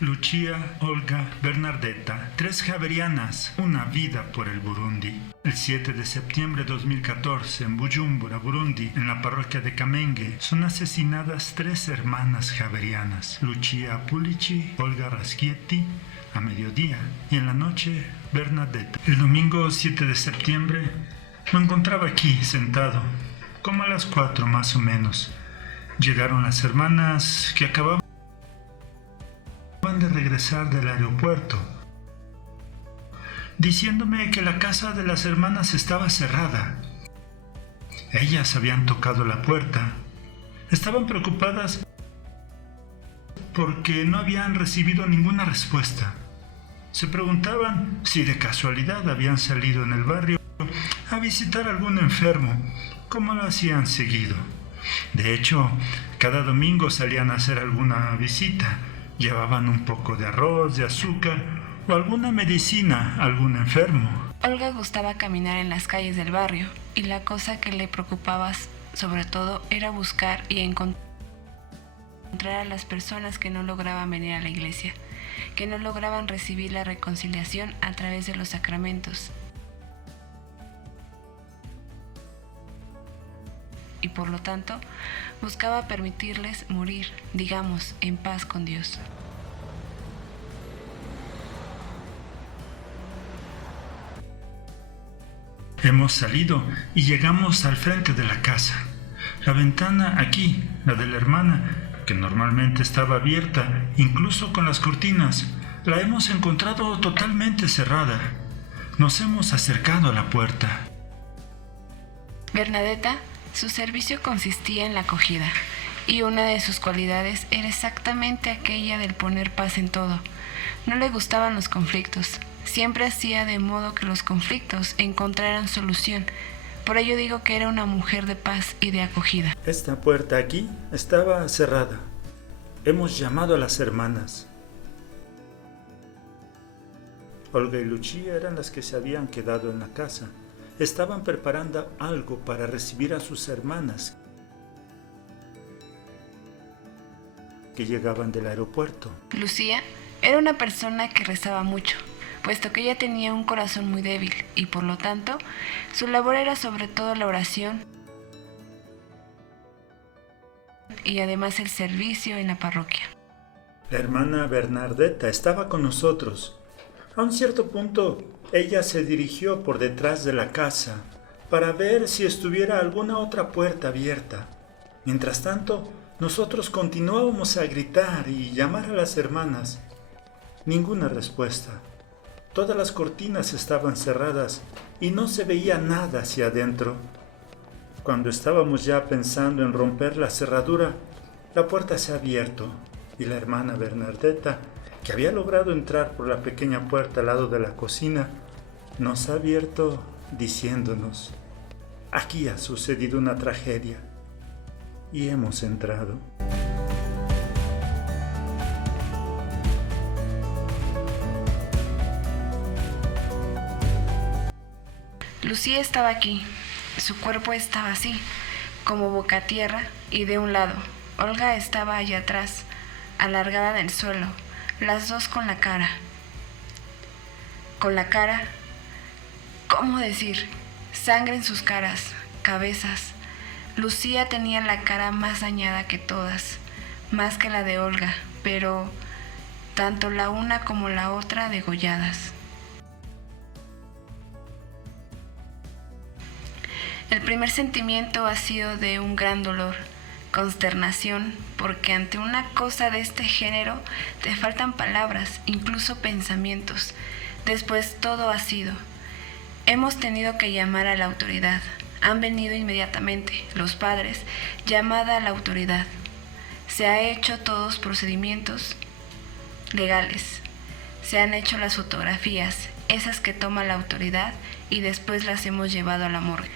Lucia, Olga, Bernardetta, tres javerianas, una vida por el Burundi. El 7 de septiembre de 2014, en Bujumbura, Burundi, en la parroquia de Kamenge, son asesinadas tres hermanas javerianas, Lucia Pulici, Olga Raschietti, a mediodía, y en la noche, Bernardetta. El domingo 7 de septiembre, me encontraba aquí, sentado, como a las 4 más o menos. Llegaron las hermanas que acababan de regresar del aeropuerto, diciéndome que la casa de las hermanas estaba cerrada. Ellas habían tocado la puerta. Estaban preocupadas porque no habían recibido ninguna respuesta. Se preguntaban si de casualidad habían salido en el barrio a visitar a algún enfermo, como lo hacían seguido. De hecho, cada domingo salían a hacer alguna visita. Llevaban un poco de arroz, de azúcar o alguna medicina a algún enfermo. Olga gustaba caminar en las calles del barrio y la cosa que le preocupaba sobre todo era buscar y encontrar a las personas que no lograban venir a la iglesia, que no lograban recibir la reconciliación a través de los sacramentos. Y por lo tanto, buscaba permitirles morir, digamos, en paz con Dios. Hemos salido y llegamos al frente de la casa. La ventana aquí, la de la hermana, que normalmente estaba abierta, incluso con las cortinas, la hemos encontrado totalmente cerrada. Nos hemos acercado a la puerta. Bernardetta, su servicio consistía en la acogida, y una de sus cualidades era exactamente aquella del poner paz en todo. No le gustaban los conflictos, siempre hacía de modo que los conflictos encontraran solución. Por ello digo que era una mujer de paz y de acogida. Esta puerta aquí estaba cerrada. Hemos llamado a las hermanas. Olga y Lucia eran las que se habían quedado en la casa. Estaban preparando algo para recibir a sus hermanas que llegaban del aeropuerto. Lucia era una persona que rezaba mucho, puesto que ella tenía un corazón muy débil y por lo tanto su labor era sobre todo la oración y además el servicio en la parroquia. La hermana Bernardetta estaba con nosotros. A un cierto punto, ella se dirigió por detrás de la casa para ver si estuviera alguna otra puerta abierta. Mientras tanto, nosotros continuábamos a gritar y llamar a las hermanas. Ninguna respuesta. Todas las cortinas estaban cerradas y no se veía nada hacia adentro. Cuando estábamos ya pensando en romper la cerradura, la puerta se ha abierto y la hermana Bernardetta, que había logrado entrar por la pequeña puerta al lado de la cocina, nos ha abierto diciéndonos: aquí ha sucedido una tragedia. Y hemos entrado. Lucía estaba aquí. Su cuerpo estaba así, como boca a tierra y de un lado. Olga estaba allá atrás, alargada en el suelo, las dos con la cara. ¿Cómo decir? Sangre en sus caras, cabezas. Lucía tenía la cara más dañada que todas, más que la de Olga, pero tanto la una como la otra degolladas. El primer sentimiento ha sido de un gran dolor, consternación, porque ante una cosa de este género te faltan palabras, incluso pensamientos. Después todo ha sido. Hemos tenido que llamar a la autoridad. Han venido inmediatamente los padres, llamada a la autoridad. Se han hecho todos procedimientos legales. Se han hecho las fotografías, esas que toma la autoridad, y después las hemos llevado a la morgue.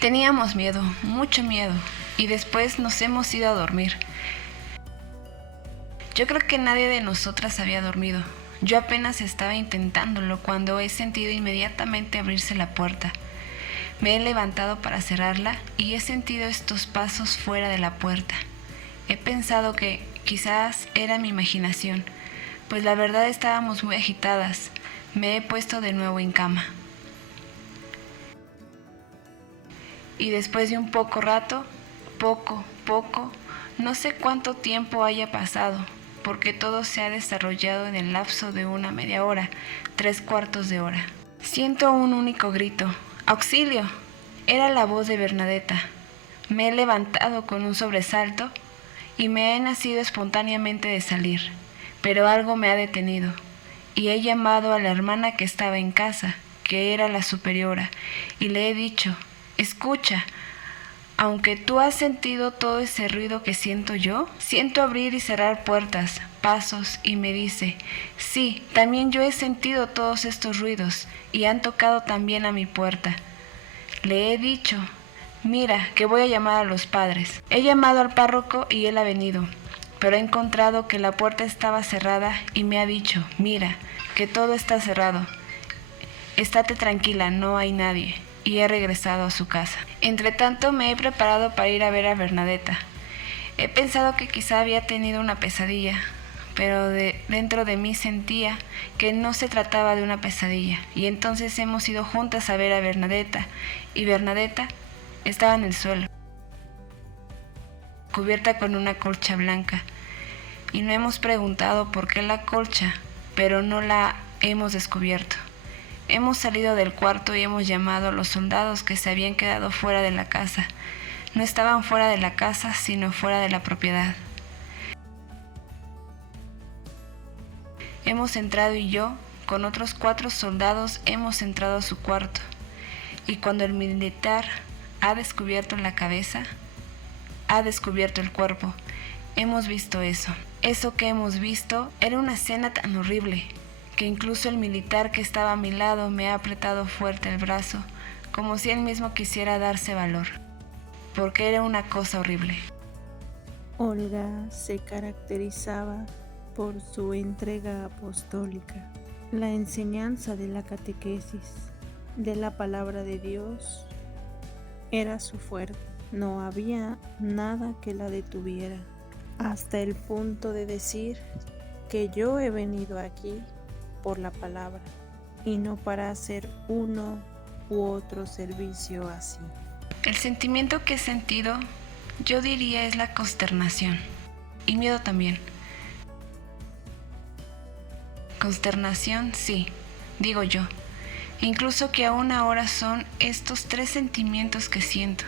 Teníamos miedo, mucho miedo, y después nos hemos ido a dormir. Yo creo que nadie de nosotras había dormido. Yo apenas estaba intentándolo cuando he sentido inmediatamente abrirse la puerta. Me he levantado para cerrarla y he sentido estos pasos fuera de la puerta. He pensado que quizás era mi imaginación, pues la verdad estábamos muy agitadas. Me he puesto de nuevo en cama. Y después de un rato, poco, no sé cuánto tiempo haya pasado, porque todo se ha desarrollado en el lapso de una media hora, 3/4 de hora. Siento un único grito: ¡auxilio! Era la voz de Bernadetta. Me he levantado con un sobresalto y me he nacido espontáneamente de salir, pero algo me ha detenido, y he llamado a la hermana que estaba en casa, que era la superiora, y le he dicho: escucha, aunque tú has sentido todo ese ruido que siento yo, siento abrir y cerrar puertas, pasos, y me dice: sí, también yo he sentido todos estos ruidos, y han tocado también a mi puerta. Le he dicho: mira, que voy a llamar a los padres. He llamado al párroco y él ha venido, pero he encontrado que la puerta estaba cerrada y me ha dicho: mira, que todo está cerrado. Estate tranquila, no hay nadie. Y he regresado a su casa. Entretanto me he preparado para ir a ver a Bernadetta. He pensado que quizá había tenido una pesadilla, pero dentro de mí sentía que no se trataba de una pesadilla, y entonces hemos ido juntas a ver a Bernadetta, y Bernadetta estaba en el suelo, cubierta con una colcha blanca, y no hemos preguntado por qué la colcha, pero no la hemos descubierto. Hemos salido del cuarto y hemos llamado a los soldados que se habían quedado fuera de la casa. No estaban fuera de la casa, sino fuera de la propiedad. Hemos entrado y yo, con otros 4 soldados, hemos entrado a su cuarto. Y cuando el militar ha descubierto la cabeza, ha descubierto el cuerpo. Hemos visto eso. Eso que hemos visto era una escena tan horrible que incluso el militar que estaba a mi lado me ha apretado fuerte el brazo, como si él mismo quisiera darse valor, porque era una cosa horrible. Olga se caracterizaba por su entrega apostólica, la enseñanza de la catequesis, de la palabra de Dios, era su fuerte. No había nada que la detuviera, hasta el punto de decir que yo he venido aquí por la palabra y no para hacer uno u otro servicio así. El sentimiento que he sentido, yo diría, es la consternación y miedo también. Consternación, sí, digo yo, incluso que aún ahora son estos 3 sentimientos que siento.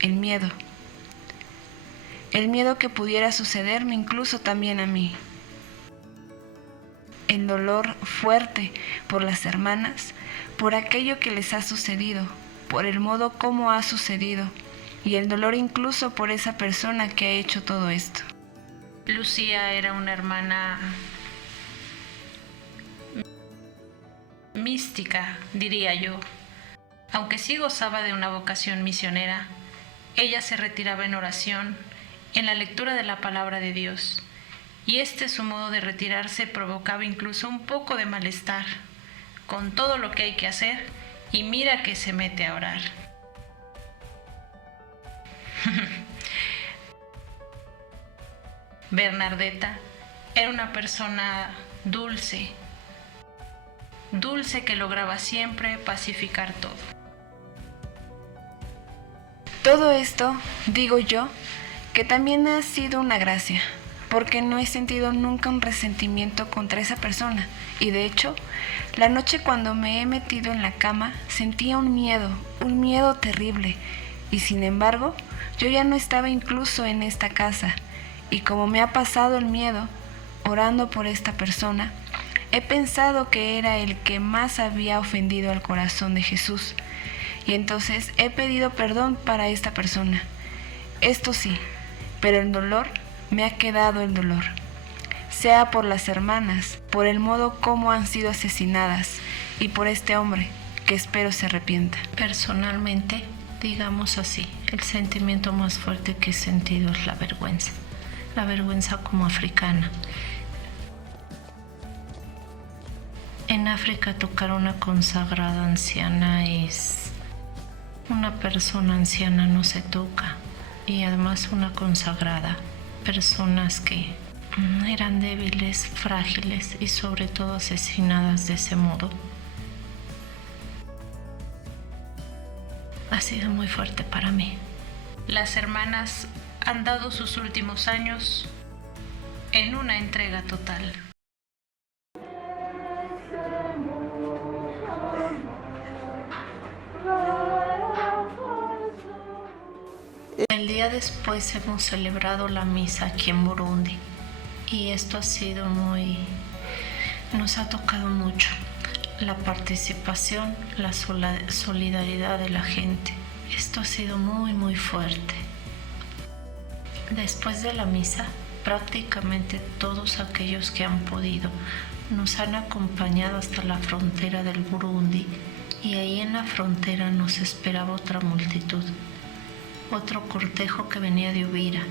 El miedo que pudiera sucederme incluso también a mí. El dolor fuerte por las hermanas, por aquello que les ha sucedido, por el modo como ha sucedido, y el dolor incluso por esa persona que ha hecho todo esto. Lucía era una hermana mística, diría yo. Aunque sí gozaba de una vocación misionera, ella se retiraba en oración, en la lectura de la palabra de Dios. Y su modo de retirarse provocaba incluso un poco de malestar con todo lo que hay que hacer, y mira que se mete a orar. Bernadetta era una persona dulce que lograba siempre pacificar todo. Todo esto, digo yo, que también ha sido una gracia, porque no he sentido nunca un resentimiento contra esa persona, y de hecho, la noche cuando me he metido en la cama sentía un miedo terrible, y sin embargo, yo ya no estaba incluso en esta casa, y como me ha pasado el miedo, orando por esta persona, he pensado que era el que más había ofendido al corazón de Jesús, y entonces he pedido perdón para esta persona. Esto sí, pero el dolor me ha quedado el dolor, sea por las hermanas, por el modo como han sido asesinadas, y por este hombre que espero se arrepienta. Personalmente, digamos así, el sentimiento más fuerte que he sentido es la vergüenza como africana. En África tocar a una consagrada anciana es Una persona anciana no se toca, y además una consagrada. Personas que eran débiles, frágiles y sobre todo asesinadas de ese modo. Ha sido muy fuerte para mí. Las hermanas han dado sus últimos años en una entrega total. El día después hemos celebrado la misa aquí en Burundi y esto ha sido nos ha tocado mucho. La participación, la solidaridad de la gente. Esto ha sido muy fuerte. Después de la misa, prácticamente todos aquellos que han podido nos han acompañado hasta la frontera del Burundi y ahí en la frontera nos esperaba otra multitud, otro cortejo que venía de Uvira.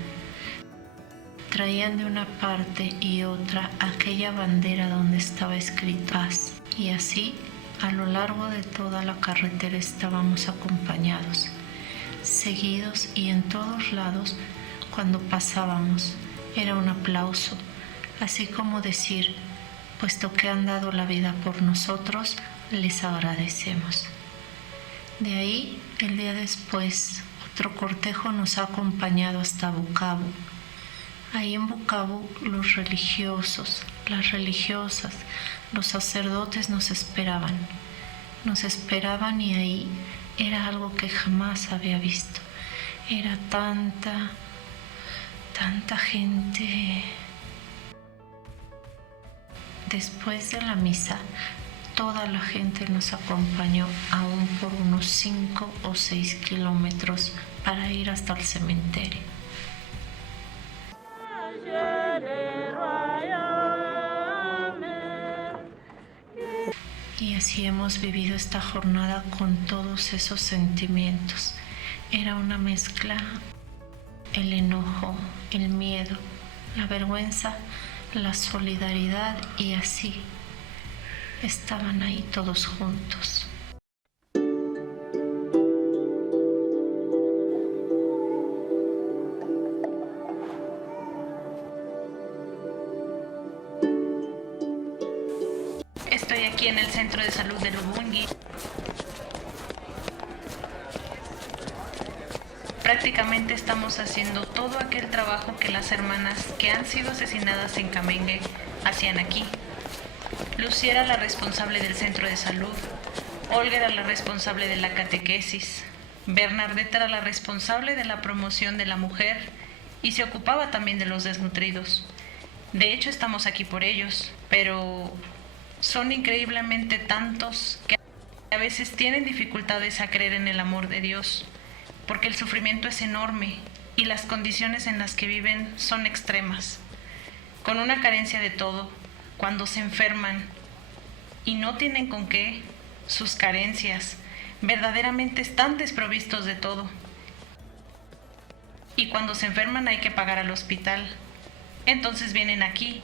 Traían de una parte y otra aquella bandera donde estaba escrito paz. Y así, a lo largo de toda la carretera estábamos acompañados, seguidos, y en todos lados, cuando pasábamos, era un aplauso, así como decir, puesto que han dado la vida por nosotros, les agradecemos. De ahí, el día después, otro cortejo nos ha acompañado hasta Bukavu. Ahí en Bukavu, los religiosos, las religiosas, los sacerdotes nos esperaban y ahí era algo que jamás había visto. Era tanta gente. Después de la misa, toda la gente nos acompañó aún por unos 5 o 6 kilómetros para ir hasta el cementerio. Y así hemos vivido esta jornada con todos esos sentimientos. Era una mezcla, el enojo, el miedo, la vergüenza, la solidaridad, y así estaban ahí todos juntos. Estoy aquí en el Centro de Salud de Luvungi. Prácticamente estamos haciendo todo aquel trabajo que las hermanas que han sido asesinadas en Kamenge hacían aquí. Lucía era la responsable del centro de salud, Olga era la responsable de la catequesis, Bernardeta era la responsable de la promoción de la mujer y se ocupaba también de los desnutridos. De hecho, estamos aquí por ellos, pero son increíblemente tantos que a veces tienen dificultades a creer en el amor de Dios, porque el sufrimiento es enorme y las condiciones en las que viven son extremas, con una carencia de todo. Cuando se enferman y no tienen con qué, sus carencias verdaderamente están desprovistos de todo. Y cuando se enferman hay que pagar al hospital. Entonces vienen aquí,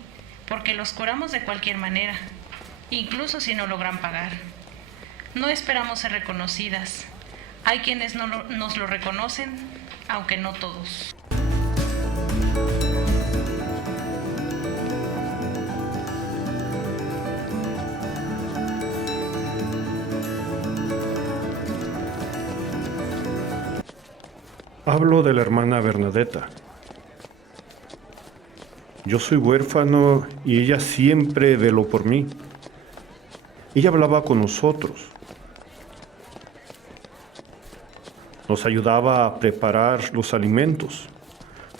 porque los curamos de cualquier manera, incluso si no logran pagar. No esperamos ser reconocidas. Hay quienes nos lo reconocen, aunque no todos. Hablo de la hermana Bernadeta. Yo soy huérfano y ella siempre veló por mí. Ella hablaba con nosotros. Nos ayudaba a preparar los alimentos,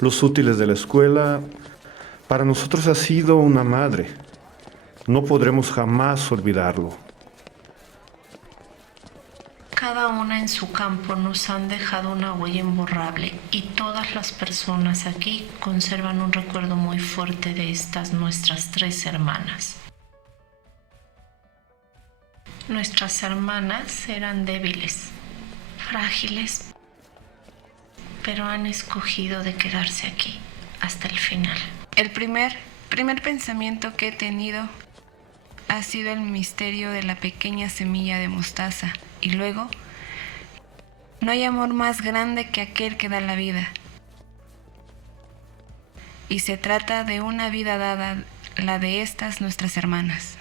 los útiles de la escuela. Para nosotros ha sido una madre. No podremos jamás olvidarlo. Cada una en su campo nos han dejado una huella imborrable y todas las personas aquí conservan un recuerdo muy fuerte de estas nuestras 3 hermanas. Nuestras hermanas eran débiles, frágiles, pero han escogido de quedarse aquí hasta el final. El primer pensamiento que he tenido ha sido el misterio de la pequeña semilla de mostaza y luego No hay amor más grande que aquel que da la vida. Y se trata de una vida dada, la de estas nuestras hermanas.